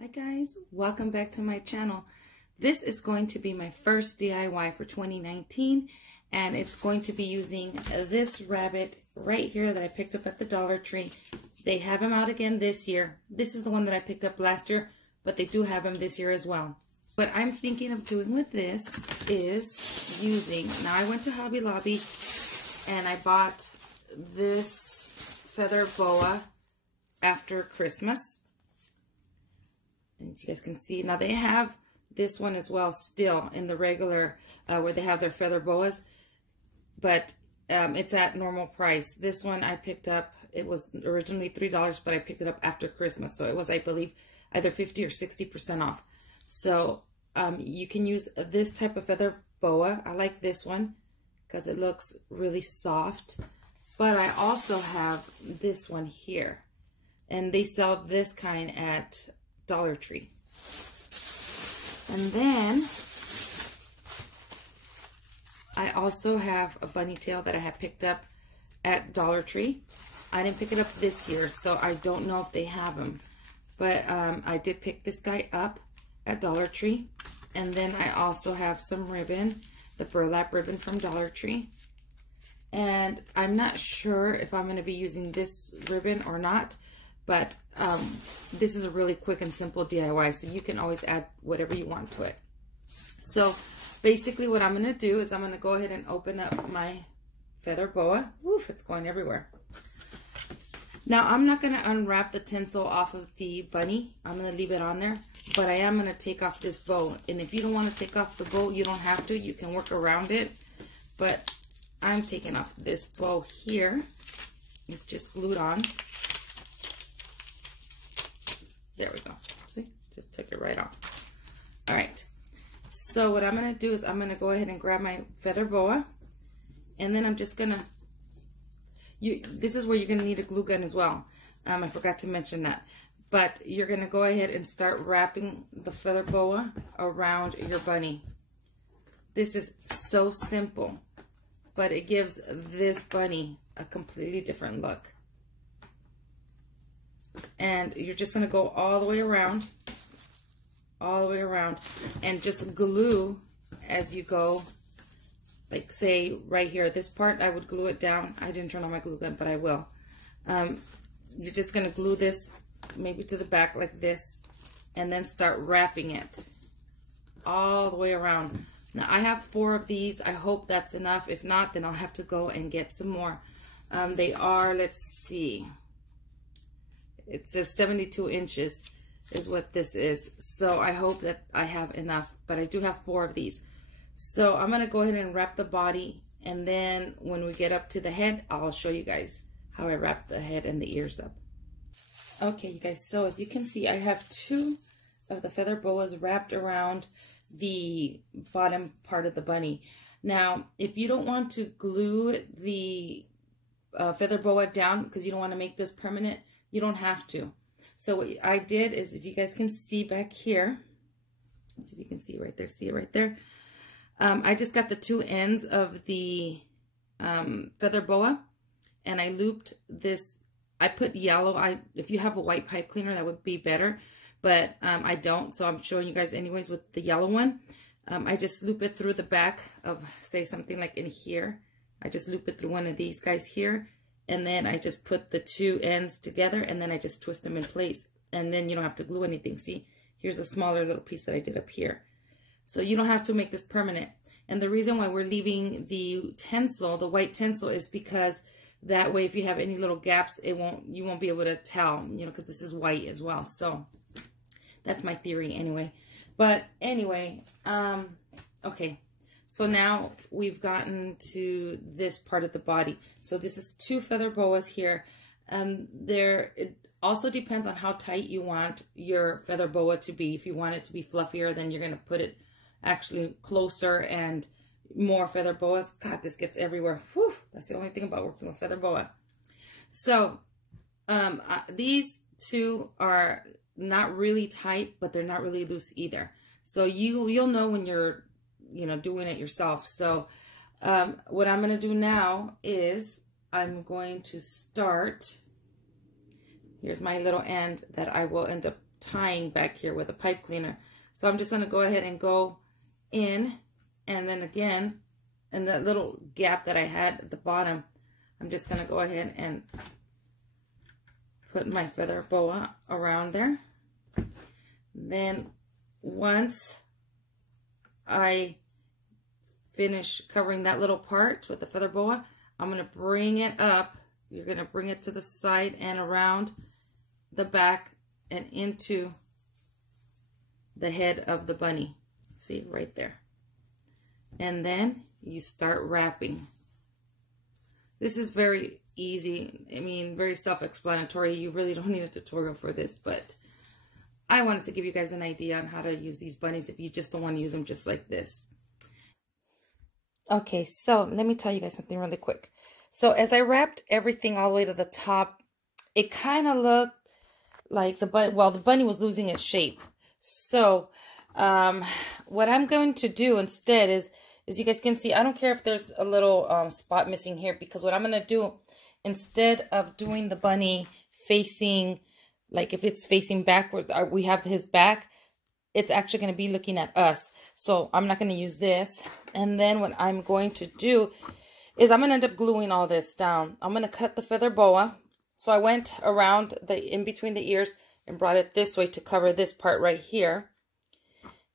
Hi guys, welcome back to my channel. This is going to be my first DIY for 2019, and it's going to be using this rabbit right here that I picked up at the Dollar Tree. They have him out again this year. This is the one that I picked up last year, but they do have him this year as well. What I'm thinking of doing with this is using, now I went to Hobby Lobby and I bought this feather boa after Christmas. And as you guys can see, now they have this one as well still in the regular where they have their feather boas, but it's at normal price. This one I picked up, it was originally $3, but I picked it up after Christmas, so it was, I believe, either 50 or 60% off. So you can use this type of feather boa. I like this one because it looks really soft, but I also have this one here, and they sell this kind at Dollar Tree. And then I also have a bunny tail that I had picked up at Dollar Tree. I didn't pick it up this year, so I don't know if they have them, but I did pick this guy up at Dollar Tree. And then I also have some ribbon, the burlap ribbon from Dollar Tree, and I'm not sure if I'm going to be using this ribbon or not, but this is a really quick and simple DIY, so you can always add whatever you want to it. So basically what I'm going to do is I'm going to go ahead and open up my feather boa. Woof, it's going everywhere. Now I'm not going to unwrap the tinsel off of the bunny. I'm going to leave it on there, but I am going to take off this bow. And if you don't want to take off the bow, you don't have to. You can work around it, but I'm taking off this bow here. It's just glued on. There we go. See? Just took it right off. All right. So what I'm going to do is I'm going to go ahead and grab my feather boa, and then I'm just going to, this is where you're going to need a glue gun as well. I forgot to mention that. But you're going to go ahead and start wrapping the feather boa around your bunny. This is so simple, but it gives this bunny a completely different look. And you're just going to go all the way around, and just glue as you go. Like, say right here, this part, I would glue it down. I didn't turn on my glue gun, but I will. You're just going to glue this maybe to the back like this, and then start wrapping it all the way around. Now I have 4 of these. I hope that's enough. If not, then I'll have to go and get some more. They are, let's see, it says 72 inches is what this is. So I hope that I have enough, but I do have 4 of these. So I'm going to go ahead and wrap the body, and then when we get up to the head, I'll show you guys how I wrap the head and the ears up. Okay, you guys, so as you can see, I have 2 of the feather boas wrapped around the bottom part of the bunny. Now, if you don't want to glue the feather boa down because you don't want to make this permanent, you don't have to. So what I did is, if you guys can see back here, let's see if you can see right there, see it right there. I just got the 2 ends of the feather boa, and I looped this. I put yellow. If you have a white pipe cleaner, that would be better, but I don't, so I'm showing you guys anyways with the yellow one. I just loop it through the back of, say, something like in here. I just loop it through one of these guys here, and then I just put the 2 ends together, and then I just twist them in place, and then you don't have to glue anything. See, here's a smaller little piece that I did up here. So you don't have to make this permanent. And the reason why we're leaving the tinsel, the white tinsel, is because that way, if you have any little gaps, you won't be able to tell, you know, because this is white as well. So that's my theory anyway. But anyway, okay. So now we've gotten to this part of the body. So this is 2 feather boas here. It also depends on how tight you want your feather boa to be. If you want it to be fluffier, then you're going to put it actually closer and more feather boas. God, this gets everywhere. Whew, that's the only thing about working with feather boa. So these 2 are not really tight, but they're not really loose either. So you'll know when you're doing it yourself. So what I'm going to do now is I'm going to start. Here's my little end that I will end up tying back here with a pipe cleaner. So I'm just going to go ahead and go in, and then again, in that little gap that I had at the bottom, I'm just going to go ahead and put my feather boa around there. Then once I finish covering that little part with the feather boa, I'm going to bring it up. You're going to bring it to the side and around the back and into the head of the bunny. See, right there. And then you start wrapping. This is very easy. I mean, very self-explanatory. You really don't need a tutorial for this, but I wanted to give you guys an idea on how to use these bunnies if you just don't want to use them just like this. Okay, so let me tell you guys something really quick. So as I wrapped everything all the way to the top, it kind of looked like the bunny was losing its shape. So what I'm going to do instead is, as you guys can see, I don't care if there's a little spot missing here, because what I'm going to do, instead of doing the bunny facing, like if it's facing backwards, we have his back, it's actually going to be looking at us. So I'm not going to use this. And then what I'm going to do is I'm going to end up gluing all this down. I'm going to cut the feather boa. So I went around in between the ears and brought it this way to cover this part right here.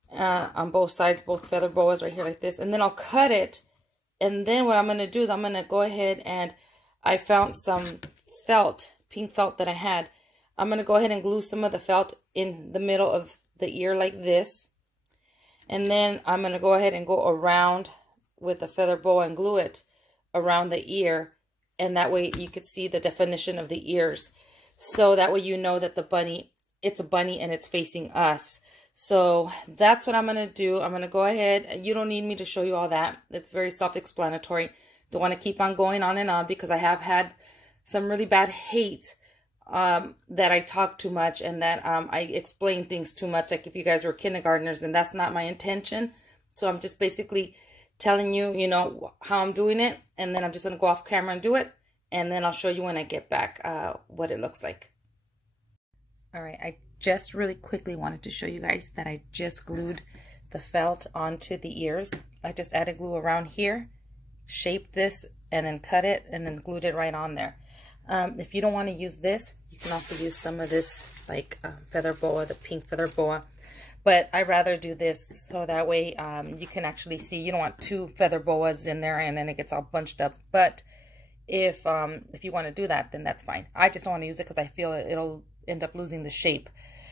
On both sides, both feather boas right here like this. And then I'll cut it. And then what I'm going to do is I'm going to go ahead and I found some felt, pink felt that I had. I'm going to go ahead and glue some of the felt in the middle of the ear like this. And then I'm going to go ahead and go around with the feather boa and glue it around the ear. And that way you could see the definition of the ears. So that way you know that the bunny, it's a bunny and it's facing us. So that's what I'm going to do. I'm going to go ahead. You don't need me to show you all that. It's very self-explanatory. Don't want to keep on going on and on, because I have had some really bad hate that I talk too much and that I explain things too much, like if you guys were kindergartners, and that's not my intention. So I'm just basically telling you, you know, how I'm doing it, and then I'm just going to go off camera and do it, and then I'll show you when I get back what it looks like. All right, I just really quickly wanted to show you guys that I just glued the felt onto the ears. I just added glue around here, shaped this, and then cut it, and then glued it right on there. If you don't want to use this, you can also use some of this, like feather boa, the pink feather boa. But I rather do this so that way you can actually see. You don't want two feather boas in there and then it gets all bunched up. But if you want to do that, then that's fine. I just don't want to use it because I feel it'll end up losing the shape.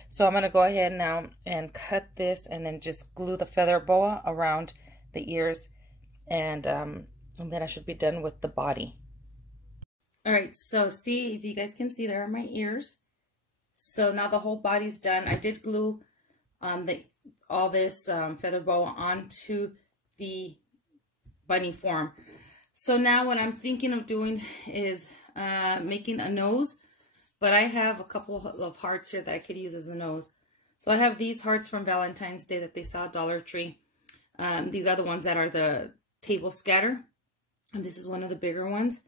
So I'm going to go ahead now and cut this and then just glue the feather boa around the ears. And then I should be done with the body. All right, so see, if you guys can see, there are my ears. So now the whole body's done. I did glue all this feather boa onto the bunny form. So now what I'm thinking of doing is making a nose, but I have a couple of hearts here that I could use as a nose. So I have these hearts from Valentine's Day that they sell at Dollar Tree. These are the ones that are the table scatter, and this is one of the bigger ones.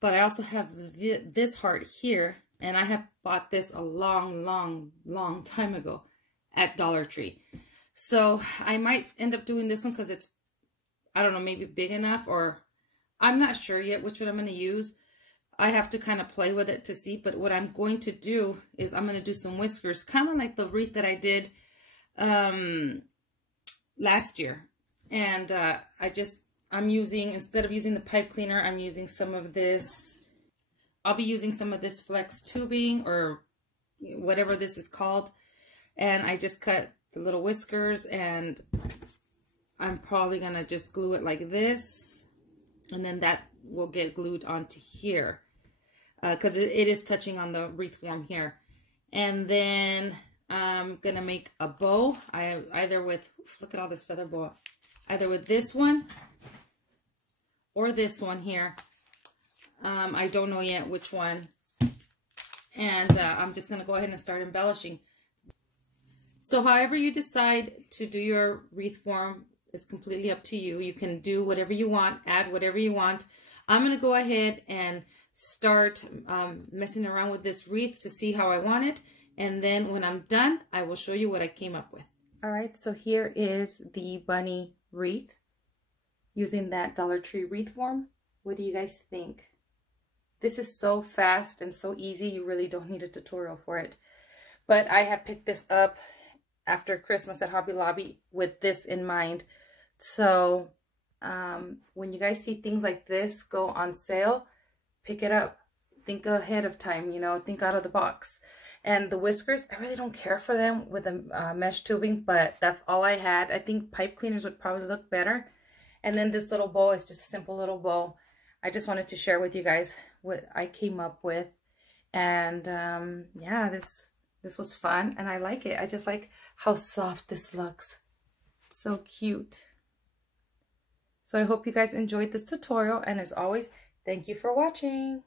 But I also have this heart here, and I have bought this a long time ago at Dollar Tree. So I might end up doing this one because it's, I don't know, maybe big enough, or I'm not sure yet which one I'm going to use. I have to kind of play with it to see. But what I'm going to do is I'm going to do some whiskers, kind of like the wreath that I did last year. And I'm using, instead of using the pipe cleaner, I'm using some of this. I'll be using some of this flex tubing or whatever this is called. And I just cut the little whiskers, and I'm probably going to just glue it like this. And then that will get glued onto here because it is touching on the wreath form here. And then I'm going to make a bow. Either with, look at all this feather boa. Either with this one or this one here. I don't know yet which one. And I'm just going to go ahead and start embellishing. So however you decide to do your wreath form, it's completely up to you. You can do whatever you want, add whatever you want. I'm going to go ahead and start messing around with this wreath to see how I want it. And then when I'm done, I will show you what I came up with. All right, so here is the bunny wreath using that Dollar Tree wreath form. What do you guys think? This is so fast and so easy, you really don't need a tutorial for it. But I had picked this up after Christmas at Hobby Lobby with this in mind. So when you guys see things like this go on sale, pick it up. Think ahead of time, you know, think out of the box. And the whiskers, I really don't care for them with the mesh tubing, but that's all I had. I think pipe cleaners would probably look better. And then this little bow is just a simple little bow. I just wanted to share with you guys what I came up with. And yeah, this was fun and I like it. I just like how soft this looks. It's so cute. So I hope you guys enjoyed this tutorial, and as always, thank you for watching.